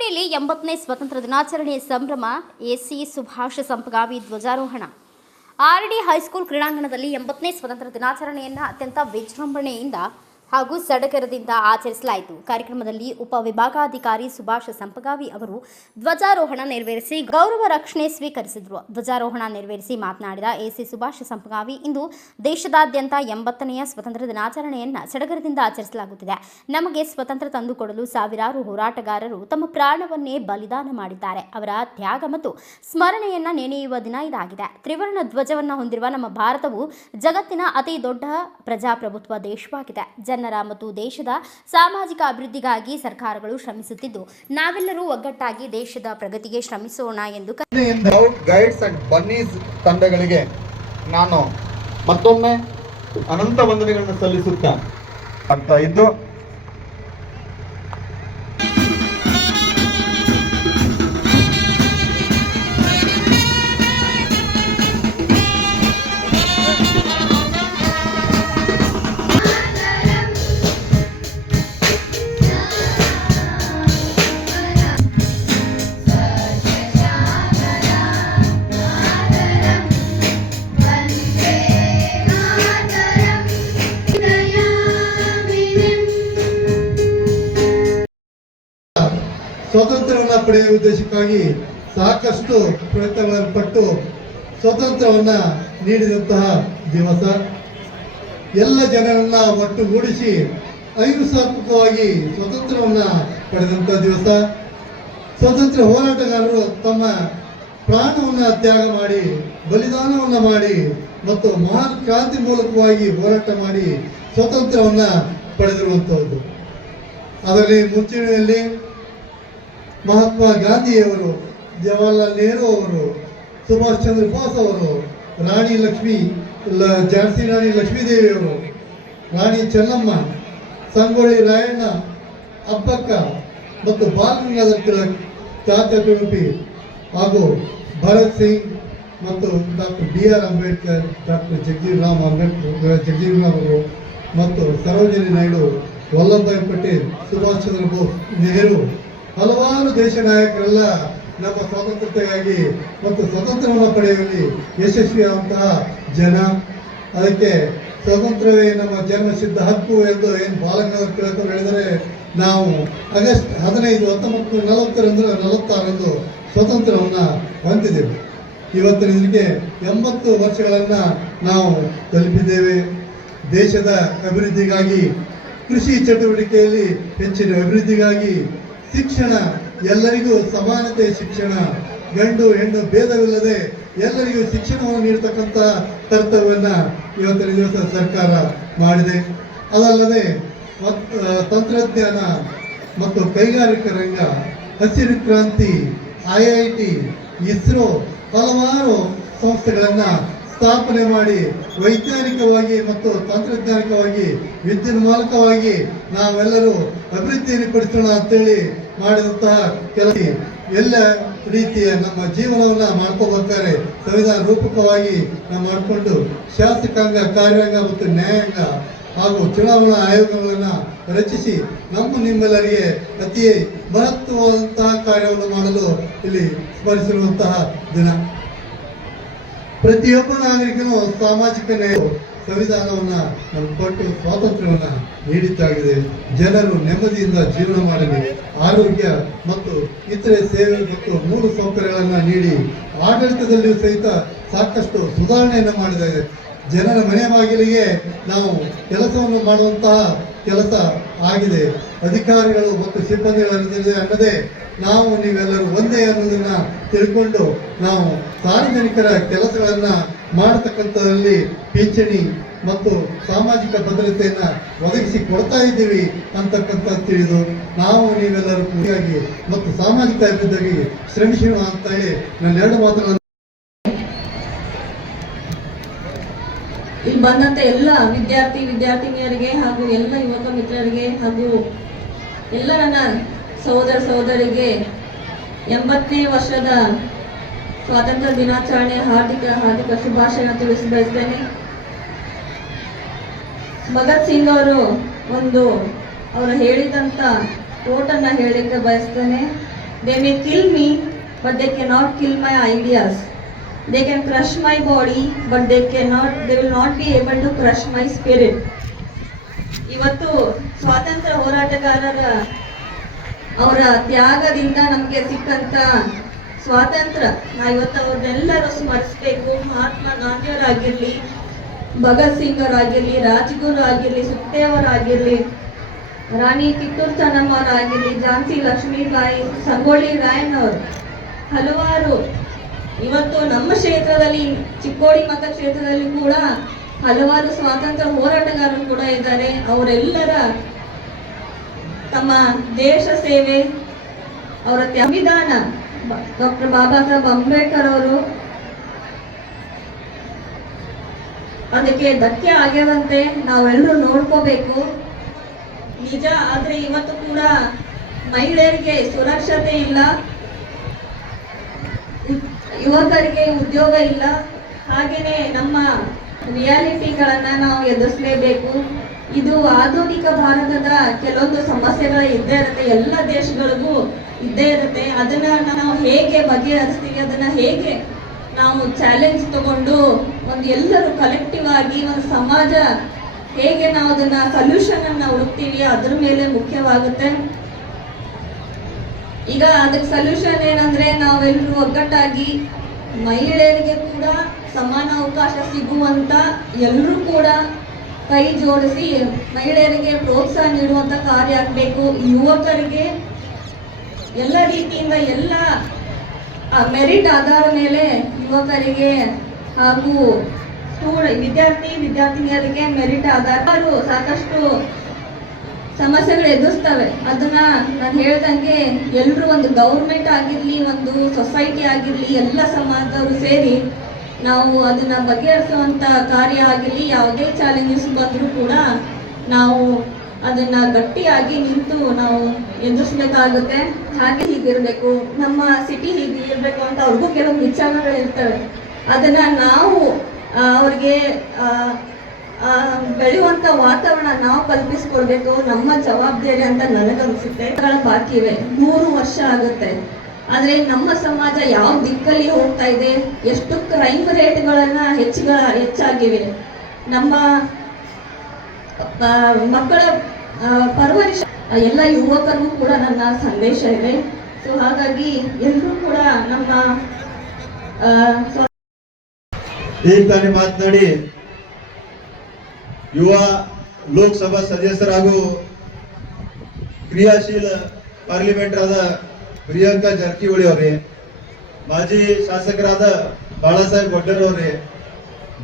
ಚಿಕ್ಕೋಡಿಯಲ್ಲಿ 80ನೇ ಸ್ವಾತಂತ್ರ್ಯ ದಿನಾಚರಣೆ ಸಂಭ್ರಮ. ಎಸಿ ಸುಭಾಷ್ ಸಂಪಗಾವಿ ಧ್ವಜಾರೋಹಣ. ಆರ್ಡಿ ಹೈಸ್ಕೂಲ್ ಕ್ರೀಡಾಂಗಣದಲ್ಲಿ 80ನೇ ಸ್ವಾತಂತ್ರ್ಯ ದಿನಾಚರಣೆಯನ್ನು ಅತ್ಯಂತ ವಿಜೃಂಭಣೆಯಿಂದ ಹಾಗೂ ಸಡಗರದಿಂದ ಆಚರಿಸಲಾಯಿತು. ಕಾರ್ಯಕ್ರಮದಲ್ಲಿ ಉಪವಿಭಾಗಾಧಿಕಾರಿ ಸುಭಾಷ್ ಸಂಪಗಾವಿ ಅವರು ಧ್ವಜಾರೋಹಣ ನೆರವೇರಿಸಿ ಗೌರವ ರಕ್ಷಣೆ ಸ್ವೀಕರಿಸಿದರು. ಧ್ವಜಾರೋಹಣ ನೆರವೇರಿಸಿ ಮಾತನಾಡಿದ ಎಸಿ ಸುಭಾಷ್ ಸಂಪಗಾವಿ, ಇಂದು ದೇಶದಾದ್ಯಂತ 80ನೇ ಸ್ವಾತಂತ್ರ್ಯ ದಿನಾಚರಣೆಯನ್ನು ಸಡಗರದಿಂದ ಆಚರಿಸಲಾಗುತ್ತಿದೆ. ನಮಗೆ ಸ್ವಾತಂತ್ರ್ಯ ತಂದುಕೊಡಲು ಸಾವಿರಾರು ಹೋರಾಟಗಾರರು ತಮ್ಮ ಪ್ರಾಣವನ್ನೇ ಬಲಿದಾನ ಮಾಡಿದ್ದಾರೆ. ಅವರ ತ್ಯಾಗ ಮತ್ತು ಸ್ಮರಣೆಯನ್ನು ನೆನೆಯುವ ದಿನ ಇದಾಗಿದೆ. ತ್ರಿವರ್ಣ ಧ್ವಜವನ್ನು ಹೊಂದಿರುವ ನಮ್ಮ ಭಾರತವು ಜಗತ್ತಿನ ಅತಿ ದೊಡ್ಡ ಪ್ರಜಾಪ್ರಭುತ್ವ ದೇಶವಾಗಿದೆ. ಜನರ ಮತ್ತು ದೇಶದ ಸಾಮಾಜಿಕ ಅಭಿವೃದ್ಧಿಗಾಗಿ ಸರ್ಕಾರಗಳು ಶ್ರಮಿಸುತ್ತಿದ್ದು, ನಾವೆಲ್ಲರೂ ಒಗ್ಗಟ್ಟಾಗಿ ದೇಶದ ಪ್ರಗತಿಗೆ ಶ್ರಮಿಸೋಣ ಎಂದು ಗೈಡ್ಸ್ ಅಂಡ್ ಬನ್ನೀಸ್ ತಂಡಗಳಿಗೆ ನಾನು ಮತ್ತೊಮ್ಮೆ ಅನಂತ ವಂದನೆಗಳನ್ನು ಸಲ್ಲಿಸುತ್ತಾ ಅಂತ ಇದ್ದು ಸ್ವಾತಂತ್ರ್ಯವನ್ನು ಪಡೆಯುವ ಉದ್ದೇಶಕ್ಕಾಗಿ ಸಾಕಷ್ಟು ಪ್ರಯತ್ನಗಳನ್ನು ಪಟ್ಟು ಸ್ವಾತಂತ್ರ್ಯವನ್ನು ನೀಡಿದಂತಹ ದಿವಸ. ಎಲ್ಲ ಜನರನ್ನ ಒಟ್ಟುಗೂಡಿಸಿ ಅಹಿಂಸಾತ್ಮಕವಾಗಿ ಸ್ವಾತಂತ್ರ್ಯವನ್ನು ಪಡೆದಂತಹ ದಿವಸ. ಸ್ವಾತಂತ್ರ್ಯ ಹೋರಾಟಗಾರರು ತಮ್ಮ ಪ್ರಾಣವನ್ನು ತ್ಯಾಗ ಮಾಡಿ, ಬಲಿದಾನವನ್ನು ಮಾಡಿ ಮತ್ತು ಮಹಾನ್ ಕ್ರಾಂತಿ ಮೂಲಕವಾಗಿ ಹೋರಾಟ ಮಾಡಿ ಸ್ವಾತಂತ್ರ್ಯವನ್ನು ಪಡೆದಿರುವಂಥದ್ದು. ಅದರಲ್ಲಿ ಮುಂಚೂಣಿಯಲ್ಲಿ ಮಹಾತ್ಮ ಗಾಂಧಿಯವರು, ಜವಾಹರ್ಲಾಲ್ ನೆಹರು ಅವರು, ಸುಭಾಷ್ ಚಂದ್ರ ಬೋಸ್ ಅವರು, ಝಾನ್ಸಿ ರಾಣಿ ಲಕ್ಷ್ಮೀದೇವಿಯವರು, ರಾಣಿ ಚೆನ್ನಮ್ಮ, ಸಂಗೊಳ್ಳಿ ರಾಯಣ್ಣ, ಅಬ್ಬಕ್ಕ ಮತ್ತು ಬಾಲ್ ಗಂಗಾಧರ್ ತಿಲಕ್, ಚಾಚಾ ತಿರುಪತಿ ಹಾಗೂ ಭಗತ್ ಸಿಂಗ್ ಮತ್ತು doctor BR Ambedkar, doctor Jagjivanram ಅವರು ಮತ್ತು ಸರೋಜಿನಿ ನಾಯ್ಡು, ವಲ್ಲಭಭಾಯಿ ಪಟೇಲ್, ಸುಭಾಷ್ ಚಂದ್ರ ಬೋಸ್, ನೆಹರು, ಹಲವಾರು ದೇಶ ನಾಯಕರೆಲ್ಲ ನಮ್ಮ ಸ್ವಾತಂತ್ರ್ಯಕ್ಕಾಗಿ ಮತ್ತು ಸ್ವಾತಂತ್ರ್ಯವನ್ನು ಪಡೆಯುವಲ್ಲಿ ಯಶಸ್ವಿಯಾದಂತಹ ಜನ. ಅದಕ್ಕೆ ಸ್ವಾತಂತ್ರ್ಯವೇ ನಮ್ಮ ಜನ್ಮಸಿದ್ಧ ಹಕ್ಕು ಎಂದು ಏನು ಬಾಲಗಂಗಾಧರ ತಿಲಕ್ ಹೇಳಿದರೆ, ನಾವು ಆಗಸ್ಟ್ 15, 1940 ಸ್ವಾತಂತ್ರ್ಯವನ್ನು ಹೊಂದಿದ್ದೇವೆ. ಇವತ್ತಿನ ದಿನಕ್ಕೆ 80 ವರ್ಷಗಳನ್ನು ನಾವು ತಲುಪಿದ್ದೇವೆ. ದೇಶದ ಅಭಿವೃದ್ಧಿಗಾಗಿ, ಕೃಷಿ ಚಟುವಟಿಕೆಯಲ್ಲಿ ಹೆಚ್ಚಿನ ಅಭಿವೃದ್ಧಿಗಾಗಿ, ಶಿಕ್ಷಣ, ಎಲ್ಲರಿಗೂ ಸಮಾನತೆ ಶಿಕ್ಷಣ, ಗಂಡು ಹೆಣ್ಣು ಭೇದವಿಲ್ಲದೆ ಎಲ್ಲರಿಗೂ ಶಿಕ್ಷಣವನ್ನು ನೀಡತಕ್ಕಂಥ ಕರ್ತವ್ಯವನ್ನು ಇವತ್ತಿನ ದಿವಸ ಸರ್ಕಾರ ಮಾಡಿದೆ. ಅದಲ್ಲದೆ ತಂತ್ರಜ್ಞಾನ ಮತ್ತು ಕೈಗಾರಿಕಾ ರಂಗ, ಹಸಿರು ಕ್ರಾಂತಿ, IIT, ಇಸ್ರೋ ಹಲವಾರು ಸಂಸ್ಥೆಗಳನ್ನು ಸ್ಥಾಪನೆ ಮಾಡಿ ವೈಜ್ಞಾನಿಕವಾಗಿ ಮತ್ತು ತಂತ್ರಜ್ಞಾನಿಕವಾಗಿ ವಿದ್ಯುನ್ಮಾನಕವಾಗಿ ನಾವೆಲ್ಲರೂ ಅಭಿವೃದ್ಧಿಯನ್ನು ಪಡಿಸೋಣ ಅಂತೇಳಿ ಮಾಡಿದಂತಹ ಕೆಲಸ ಎಲ್ಲ ರೀತಿಯ ನಮ್ಮ ಜೀವನವನ್ನು ಮಾಡ್ಕೋಬೇಕಾದ್ರೆ ಸಂವಿಧಾನ ರೂಪಕವಾಗಿ ನಾವು ಮಾಡಿಕೊಂಡು ಶಾಸಕಾಂಗ, ಕಾರ್ಯಾಂಗ ಮತ್ತು ನ್ಯಾಯಾಂಗ ಹಾಗೂ ಚುನಾವಣಾ ಆಯೋಗಗಳನ್ನು ರಚಿಸಿ ನಿಮ್ಮೆಲ್ಲರಿಗೆ ಅತಿ ಮಹತ್ವವಾದಂತಹ ಕಾರ್ಯವನ್ನು ಮಾಡಲು ಇಲ್ಲಿ ಸ್ಮರಿಸಿರುವಂತಹ ದಿನ. ಪ್ರತಿಯೊಬ್ಬ ನಾಗರಿಕನು ಸಾಮಾಜಿಕ ನ್ಯಾಯ ಸಂವಿಧಾನವನ್ನು ನಾವು ಕೊಟ್ಟು ಸ್ವಾತಂತ್ರ್ಯವನ್ನು ನೀಡಿದ್ದಾಗಿದೆ. ಜನರು ನೆಮ್ಮದಿಯಿಂದ ಜೀವನ ಮಾಡಲಿ, ಆರೋಗ್ಯ ಮತ್ತು ಇತರೆ ಸೇವೆ ಮತ್ತು ಮೂಲ ಸೌಕರ್ಯಗಳನ್ನು ನೀಡಿ ಆಡಳಿತದಲ್ಲಿಯೂ ಸಹಿತ ಸಾಕಷ್ಟು ಸುಧಾರಣೆಯನ್ನು ಮಾಡಿದೆ. ಜನರ ಮನೆ ಬಾಗಿಲಿಗೆ ನಾವು ಕೆಲಸವನ್ನು ಮಾಡುವಂತಹ ಕೆಲಸ ಆಗಿದೆ. ಅಧಿಕಾರಿಗಳು ಮತ್ತು ಸಿಬ್ಬಂದಿಗಳಿದೆ ಅನ್ನದೇ ನಾವು ನೀವೆಲ್ಲರೂ ಒಂದೇ ಅನ್ನೋದನ್ನು ತಿಳ್ಕೊಂಡು ನಾವು ಸಾರ್ವಜನಿಕರ ಕೆಲಸಗಳನ್ನು ಮಾಡತಕ್ಕಂಥದ್ರಲ್ಲಿ ಪಿಂಚಣಿ ಮತ್ತು ಸಾಮಾಜಿಕ ಭದ್ರತೆಯನ್ನು ಒದಗಿಸಿ ಕೊಡ್ತಾ ಇದ್ದೀವಿ ಅಂತಕ್ಕಂಥ ತಿಳಿದು ನಾವು ನೀವೆಲ್ಲರೂ ಕೂಡಿಯಾಗಿ ಮತ್ತು ಸಾಮಾಜಿಕ ಅಭಿವೃದ್ಧಿಗೆ ಶ್ರಮಿಸೋಣ ಅಂತ ಹೇಳಿ ನಾನು 2 ಮಾತುಗಳನ್ನು ಇಲ್ಲಿ ಬಂದಂತ ಎಲ್ಲ ವಿದ್ಯಾರ್ಥಿನಿಯರಿಗೆ ಹಾಗೂ ಎಲ್ಲ ಯುವಕ ಮಿತ್ರರಿಗೆ ಹಾಗೂ ಎಲ್ಲ ನನ್ನ ಸಹೋದರಿಗೆ 80ನೇ ವರ್ಷದ ಸ್ವಾತಂತ್ರ್ಯ ದಿನಾಚರಣೆ ಹಾರ್ದಿಕ ಶುಭಾಶಯ ತಿಳಿಸಿ ಬಯಸ್ತೇನೆ. ಭಗತ್ ಸಿಂಗ್ ಅವರು ಹೇಳಿದಂತ ಕೋಟನ್ನ ಹೇಳಲಿಕ್ಕೆ ಬಯಸ್ತೇನೆ. They may kill me, but they cannot kill my ideas. They can crush my body, but they will not be able to crush my spirit. ಇವತ್ತು ಸ್ವಾತಂತ್ರ್ಯ ಹೋರಾಟಗಾರರ ಅವರ ತ್ಯಾಗದಿಂದ ನಮಗೆ ಸಿಕ್ಕಂತ ಸ್ವಾತಂತ್ರ್ಯ ಇವತ್ತು ಅವ್ರನ್ನೆಲ್ಲರೂ ಸ್ಮರಿಸಬೇಕು. ಮಹಾತ್ಮ ಗಾಂಧಿಯವರಾಗಿರ್ಲಿ, ಭಗತ್ ಸಿಂಗ್ ಅವರಾಗಿರ್ಲಿ, ರಾಜ್ಗುರು ಆಗಿರ್ಲಿ, ಸುಖದೇವರಾಗಿರ್ಲಿ, ರಾಣಿ ಕಿತ್ತೂರು ಚೆನ್ನಮ್ಮವರಾಗಿರ್ಲಿ, ಝಾನ್ಸಿ ಲಕ್ಷ್ಮೀಬಾಯಿ, ಸಂಗೊಳ್ಳಿ ರಾಯಣ್ಣವರು, ಹಲವಾರು ಇವತ್ತು ನಮ್ಮ ಕ್ಷೇತ್ರದಲ್ಲಿ ಚಿಕ್ಕೋಡಿ ಮತಕ್ಷೇತ್ರದಲ್ಲಿ ಕೂಡ ಹಲವಾರು ಸ್ವಾತಂತ್ರ್ಯ ಹೋರಾಟಗಾರರು ಕೂಡ ಇದ್ದಾರೆ. ಅವರೆಲ್ಲರ ತಮ್ಮ ದೇಶ ಸೇವೆ, ಅವರ ಸಂವಿಧಾನ ಡಾಕ್ಟರ್ ಬಾಬಾ ಸಾಹೇಬ್ ಅಂಬೇಡ್ಕರ್ ಅವರು ಅದಕ್ಕೆ ಧಕ್ಕೆ ಆಗ್ಯದಂತೆ ನಾವೆಲ್ಲರೂ ನೋಡ್ಕೋಬೇಕು. ನಿಜ, ಆದ್ರೆ ಇವತ್ತು ಕೂಡ ಮಹಿಳೆಯರಿಗೆ ಸುರಕ್ಷತೆ ಇಲ್ಲ, ಯುವಕರಿಗೆ ಉದ್ಯೋಗ ಇಲ್ಲ. ಹಾಗೇನೆ ನಮ್ಮ ರಿಯಾಲಿಟಿಗಳನ್ನ ನಾವು ಎದುರಿಸಲೇಬೇಕು. ಇದು ಆಧುನಿಕ ಭಾರತದ ಕೆಲವೊಂದು ಸಮಸ್ಯೆಗಳು ಇದ್ದೇ ಇರುತ್ತೆ, ಎಲ್ಲ ದೇಶಗಳಿಗೂ ಇದ್ದೇ ಇರುತ್ತೆ. ಅದನ್ನ ನಾವು ಹೇಗೆ ಬಗೆಹರಿಸ್ತೀವಿ, ಅದನ್ನ ಹೇಗೆ ನಾವು ಚಾಲೆಂಜ್ ತಗೊಂಡು ಎಲ್ಲರೂ ಕಲೆಕ್ಟಿವ್ ಆಗಿ ಒಂದು ಸಮಾಜ ಹೇಗೆ ನಾವು ಅದನ್ನ ಸೊಲ್ಯೂಷನ್ ಅನ್ನ ಹುಡುಕ್ತೀವಿ ಅದ್ರ ಮೇಲೆ ಮುಖ್ಯವಾಗುತ್ತೆ. ಈಗ ಅದಕ್ಕೆ ಸೊಲ್ಯೂಷನ್ ಏನಂದ್ರೆ ನಾವೆಲ್ಲರೂ ಒಗ್ಗಟ್ಟಾಗಿ ಮಹಿಳೆಯರಿಗೆ ಕೂಡ ಸಮಾನ ಅವಕಾಶ ಸಿಗುವಂತ ಎಲ್ಲರೂ ಕೂಡ ಕೈ ಜೋಡಿಸಿ ಮಹಿಳೆಯರಿಗೆ ಪ್ರೋತ್ಸಾಹ ನೀಡುವಂತ ಕಾರ್ಯ ಆಗಬೇಕು. ಯುವಕರಿಗೆ ಎಲ್ಲ ರೀತಿಯಿಂದ ಎಲ್ಲ ಮೆರಿಟ್ ಆಧಾರ ಮೇಲೆ ಯುವಕರಿಗೆ ಹಾಗೂ ವಿದ್ಯಾರ್ಥಿನಿಯರಿಗೆ ಮೆರಿಟ್ ಆಧಾರ ಸಾಕಷ್ಟು ಸಮಸ್ಯೆಗಳು ಎದುರಿಸ್ತವೆ. ಅದನ್ನ ನಾನು ಹೇಳ್ದಂಗೆ ಎಲ್ಲರೂ ಒಂದು ಗೌರ್ಮೆಂಟ್ ಆಗಿರ್ಲಿ, ಒಂದು ಸೊಸೈಟಿ ಆಗಿರ್ಲಿ, ಎಲ್ಲ ಸಮಾಜದವರು ಸೇರಿ ನಾವು ಅದನ್ನ ಬಗೆಹರಿಸುವಂತ ಕಾರ್ಯ ಆಗಿರ್ಲಿ, ಯಾವುದೇ ಚಾಲೆಂಜಸ್ ಬಂದರೂ ಕೂಡ ನಾವು ಅದನ್ನ ಗಟ್ಟಿಯಾಗಿ ನಿಂತು ನಾವು ಎದುರಿಸ್ಬೇಕಾಗುತ್ತೆ. ಹಾಗೆ ಹೀಗಿರ್ಬೇಕು, ನಮ್ಮ ಸಿಟಿ ಹೀಗೆ ಇರಬೇಕು ಅಂತ ಅವ್ರಿಗೂ ಕೆಲವೊಂದು ವಿಚಾರಗಳು ಇರ್ತವೆ. ಅದನ್ನ ನಾವು ಅವ್ರಿಗೆ ಬೆಳೆಯುವಂತ ವಾತಾವರಣ ನಾವು ಕಲ್ಪಿಸ್ಕೊಡ್ಬೇಕು, ನಮ್ಮ ಜವಾಬ್ದಾರಿ ಅಂತ ನನಗನ್ಸುತ್ತೆ. ಬಾಕಿ ಇವೆ, 3 ವರ್ಷ ಆಗುತ್ತೆ. ಆದ್ರೆ ನಮ್ಮ ಸಮಾಜ ಯಾವ ದಿಕ್ಕಲ್ಲಿ ಹೋಗ್ತಾ ಇದೆ, ಎಷ್ಟು ಕ್ರೈಮ್ ರೇಟ್ಗಳನ್ನ ಹೆಚ್ಚಾಗಿವೆ, ನಮ್ಮ ಮಕ್ಕಳ ಪರವರಿಶ ಎಲ್ಲ ಯುವಕರಿಗೂ ಕೂಡ ನನ್ನ ಸಂದೇಶ ಇದೆ. ಸೊ ಹಾಗಾಗಿ ಎಲ್ಲರೂ ಕೂಡ ನಮ್ಮ ಈಗ ತಾನೇ ಮಾತನಾಡಿ ಯುವ ಲೋಕಸಭಾ ಸದಸ್ಯರಾಗೂ ಕ್ರಿಯಾಶೀಲ ಪಾರ್ಲಿಮೆಂಟ್ ಆದ ಪ್ರಿಯಾಂಕಾ ಜಾರಕಿಹೊಳಿ ಅವರೇ, ಮಾಜಿ ಶಾಸಕರಾದ ಬಾಳಾಸಾಹೇಬ್ ವಡ್ಡರ್ ಅವರೇ,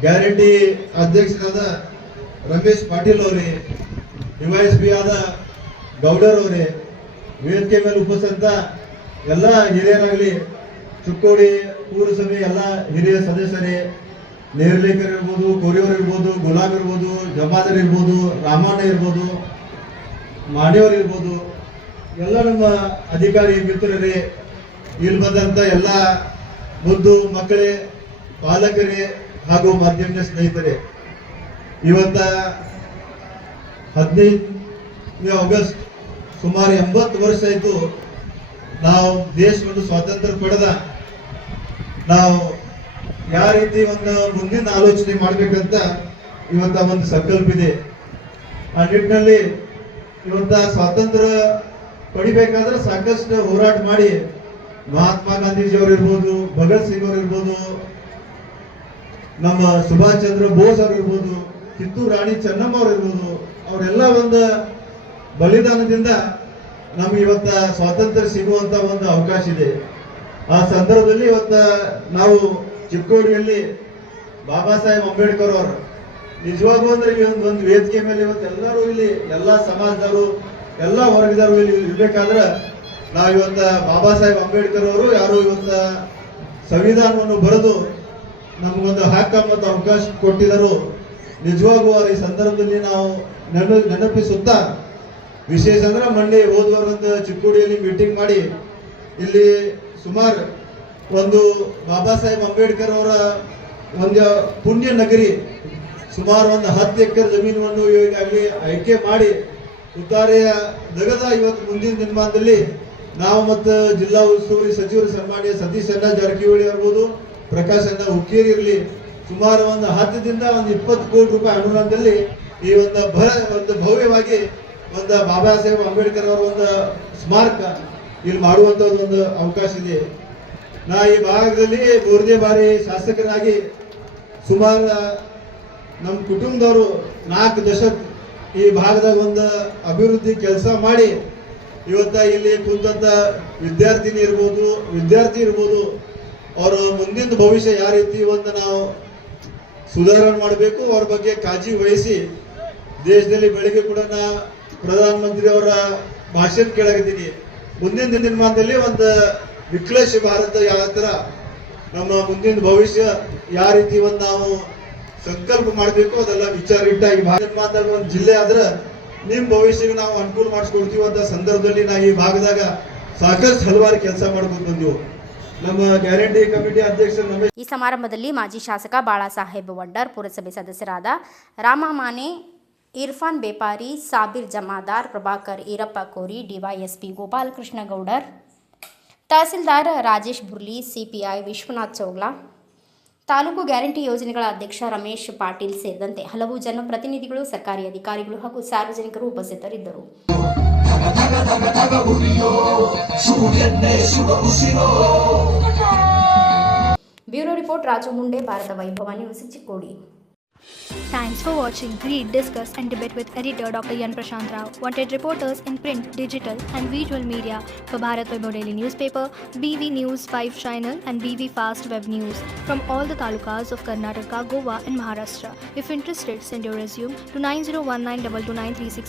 ಗ್ಯಾರಂಟಿ ಅಧ್ಯಕ್ಷರಾದ ರಮೇಶ್ ಪಾಟೀಲ್ ಅವರೇ, ಡಿವೈಎಸ್ಪಿ ಆದ ಗೌಡರ್ ಅವರೇ, ವೇದಿಕೆ ಮೇಲೆ ಉಪಸ್ಥಿತ ಎಲ್ಲ ಹಿರಿಯರಾಗಲಿ, ಚಿಕ್ಕೋಡಿ ಪೂರಸಭೆ ಎಲ್ಲ ಹಿರಿಯ ಸದಸ್ಯರೇ, ನೇರ್ಲೇಕರ್ ಇರ್ಬೋದು, ಕೋರಿಯವ್ರು ಇರ್ಬೋದು, ಗುಲಾಬ್ ಇರ್ಬೋದು, ಜಮಾದರ್ ಇರ್ಬೋದು, ರಾಮಣ್ಣ ಇರ್ಬೋದು, ಮಾಣಿಯವ್ರು ಇರ್ಬೋದು, ಎಲ್ಲ ನಮ್ಮ ಅಧಿಕಾರಿ ಮಿತ್ರರೇ, ಇಲ್ಲಿ ಬಂದಂತ ಎಲ್ಲ ಮುದ್ದು ಮಕ್ಕಳೇ, ಪಾಲಕರೇ ಹಾಗೂ ಮಾಧ್ಯಮ ಸ್ನೇಹಿತರೆ, ಇವತ್ತ 15ನೇ ಆಗಸ್ಟ್ ಸುಮಾರು 80 ವರ್ಷ ಆಯಿತು ನಾವು ದೇಶವನ್ನು ಸ್ವಾತಂತ್ರ್ಯ ಪಡೆದ. ನಾವು ಯಾವ ರೀತಿ ಒಂದು ಮುಂದಿನ ಆಲೋಚನೆ ಮಾಡ್ಬೇಕಂತ ಇವತ್ತ ಒಂದು ಸಂಕಲ್ಪ ಇದೆ. ಆ ನಿಟ್ಟಿನಲ್ಲಿ ಇವತ್ತ ಸ್ವಾತಂತ್ರ್ಯ ಪಡಿಬೇಕಾದ್ರೆ ಸಾಕಷ್ಟು ಹೋರಾಟ ಮಾಡಿ ಮಹಾತ್ಮ ಗಾಂಧೀಜಿ ಅವರು ಇರ್ಬೋದು, ಭಗತ್ ಸಿಂಗ್ ಅವರು ಇರ್ಬೋದು, ನಮ್ಮ ಸುಭಾಷ್ ಚಂದ್ರ ಬೋಸ್ ಅವರು ಇರ್ಬೋದು, ಕಿತ್ತೂರು ರಾಣಿ ಚೆನ್ನಮ್ಮ ಅವರು ಇರ್ಬೋದು, ಅವರೆಲ್ಲ ಒಂದು ಬಲಿದಾನದಿಂದ ನಮ್ಗೆ ಇವತ್ತ ಸ್ವಾತಂತ್ರ್ಯ ಸಿಗುವಂತ ಒಂದು ಅವಕಾಶ ಇದೆ. ಆ ಸಂದರ್ಭದಲ್ಲಿ ಇವತ್ತ ನಾವು ಚಿಕ್ಕೋಡಿಯಲ್ಲಿ ಬಾಬಾ ಸಾಹೇಬ್ ಅಂಬೇಡ್ಕರ್ ಅವರು ನಿಜವಾಗೂ ಅಂದ್ರೆ ಒಂದು ವೇದಿಕೆ ಮೇಲೆ ಇವತ್ತೆಲ್ಲರೂ ಇಲ್ಲಿ ಎಲ್ಲ ಸಮಾಜದವರು ಎಲ್ಲ ವರ್ಗದವರು ಇಲ್ಲಿ ಇರ್ಬೇಕಾದ್ರೆ ನಾವು ಇವತ್ತ ಬಾಬಾ ಸಾಹೇಬ್ ಅಂಬೇಡ್ಕರ್ ಅವರು ಯಾರು ಇವತ್ತ ಸಂವಿಧಾನವನ್ನು ಬರೆದು ನಮಗೊಂದು ಹಕ್ಕ ಮತ್ತು ಅವಕಾಶ ಕೊಟ್ಟಿದ್ದರು. ನಿಜವಾಗೂ ಈ ಸಂದರ್ಭದಲ್ಲಿ ನಾವು ನೆನಪಿಸುತ್ತಾ, ವಿಶೇಷ ಅಂದ್ರೆ ಮೊನ್ನೆ ಹೋದವರು ಒಂದು ಚಿಕ್ಕೋಡಿಯಲ್ಲಿ ಮೀಟಿಂಗ್ ಮಾಡಿ ಇಲ್ಲಿ ಸುಮಾರು ಒಂದು ಬಾಬಾ ಸಾಹೇಬ್ ಅಂಬೇಡ್ಕರ್ ಅವರ ಒಂದು ಪುಣ್ಯ ನಗರಿ ಸುಮಾರು ಒಂದು 10 ಎಕರೆ ಜಮೀನನ್ನು ಈಗಾಗಲೇ ಆಯ್ಕೆ ಮಾಡಿ ಉತ್ತಾರೆಯ ದಗದ ಇವತ್ತು ಮುಂದಿನ ದಿನಮಾನದಲ್ಲಿ ನಾವು ಮತ್ತು ಜಿಲ್ಲಾ ಉಸ್ತುವಾರಿ ಸಚಿವರು ಸನ್ಮಾನ್ಯ ಸತೀಶ್ ಅಣ್ಣ ಜಾರಕಿಹೊಳಿ ಇರ್ಬೋದು, ಪ್ರಕಾಶ್ ಅಣ್ಣ ಹುಕ್ಕೇರಿ ಇರಲಿ, ಸುಮಾರು ಒಂದು 10ದಿಂದ 20 ಕೋಟಿ ರೂಪಾಯಿ ಅನುದಾನದಲ್ಲಿ ಈ ಒಂದು ಭವ್ಯವಾಗಿ ಒಂದು ಬಾಬಾ ಸಾಹೇಬ್ ಅಂಬೇಡ್ಕರ್ ಅವರ ಒಂದು ಸ್ಮಾರಕ ಇಲ್ಲಿ ಮಾಡುವಂತದ್ದು ಒಂದು ಅವಕಾಶ ಇದೆ. ನಾ ಈ ಭಾಗದಲ್ಲಿ 3ನೇ ಬಾರಿ ಶಾಸಕರಾಗಿ ಸುಮಾರು ನಮ್ಮ ಕುಟುಂಬದವರು 4 ದಶಕ ಈ ಭಾಗದಾಗ ಒಂದು ಅಭಿವೃದ್ಧಿ ಕೆಲಸ ಮಾಡಿ ಇವತ್ತ ಇಲ್ಲಿ ಕುಂತಂತ ವಿದ್ಯಾರ್ಥಿ ಇರ್ಬೋದು ಅವರ ಮುಂದಿನ ಭವಿಷ್ಯ ಯಾವ ರೀತಿ ಒಂದು ನಾವು ಸುಧಾರಣೆ ಮಾಡಬೇಕು, ಅವ್ರ ಬಗ್ಗೆ ಕಾಳಜಿ ವಹಿಸಿ ದೇಶದಲ್ಲಿ ಬೆಳಗ್ಗೆ ಕೂಡ ನಾ ಪ್ರಧಾನಮಂತ್ರಿ ಅವರ ಭಾಷಣ ಕೇಳಾಗಿದ್ದೀನಿ. ಮುಂದಿನ ದಿನಮಾನದಲ್ಲಿ ಒಂದು ವಿಕಲೇಶ ಭಾರತ ಯಾವ ಥರ ನಮ್ಮ ಮುಂದಿನ ಭವಿಷ್ಯ ಯಾವ ರೀತಿ ಒಂದು ನಾವು ಸಂಕಲ್ಪ ಮಾಡಬೇಕು ಅದೆಲ್ಲ ವಿಚಾರ ಇಟ್ಟ ಈ ಭಾಗದಾಗ ಒಂದು ಜಿಲ್ಲೆ ಆದ್ರೆ ನಿಮ್ಮ ಭವಿಷ್ಯಕ್ಕೆ ನಾವು ಅನುಕೂಲ ಮಾಡಿಸ್ಕೊಡ್ತೀವಿ ಅಂತ ಸಂದರ್ಭದಲ್ಲಿ ನಾ ಈ ಭಾಗದಾಗ ಸಾಕಷ್ಟು ಹಲವಾರು ಕೆಲಸ ಮಾಡ್ಕೊಂಡು ಬಂದೆವು. ನಮ್ಮ ಗ್ಯಾರಂಟಿ ಕಮಿಟಿ ಅಧ್ಯಕ್ಷರು ನಮ್ಮ ಈ ಸಮಾರಂಭದಲ್ಲಿ ಮಾಜಿ ಶಾಸಕ ಬಾಳಾಸಾಹೇಬ್ ವಡ್ಡರ್, ಪುರಸಭೆ ಸದಸ್ಯರಾದ ರಾಮಮಾನೆ, ಇರ್ಫಾನ್ ಬೇಪಾರಿ, ಸಾಬೀರ್ ಜಮಾದಾರ್, ಪ್ರಭಾಕರ್ ಈರಪ್ಪ ಕೋರಿ, DYSP Gopalakrishna Goudar, tahsildar Rajesh Burli, CPI Vishwanath Chougla, taluk guarantee ಯೋಜನೆಗಳ ಅಧ್ಯಕ್ಷ ರಮೇಶ್ ಪಾಟೀಲ್ ಸೇರಿದಂತೆ ಹಲವು ಜನಪ್ರತಿನಿಧಿಗಳು, ಸರ್ಕಾರಿ ಅಧಿಕಾರಿಗಳು ಹಾಗೂ ಸಾರ್ವಜನಿಕರು ಉಪಸ್ಥಿತರಿದ್ದರು. ಬ್ಯೂರೋ ರಿಪೋರ್ಟ್ ರಾಜು ಮುಂಡೆ, ಭಾರತ ವೈಭವ news, Chikkodi. Thanks for watching. Read, discuss and debate with editor Dr. Yan Prashant Rao. Wanted reporters in print, digital and visual media for Bharat Vaibhav Daily Newspaper, BV News 5 Channel and BV Fast Web News from all the talukas of Karnataka, Goa and Maharashtra. If interested, send your resume to 9019229369.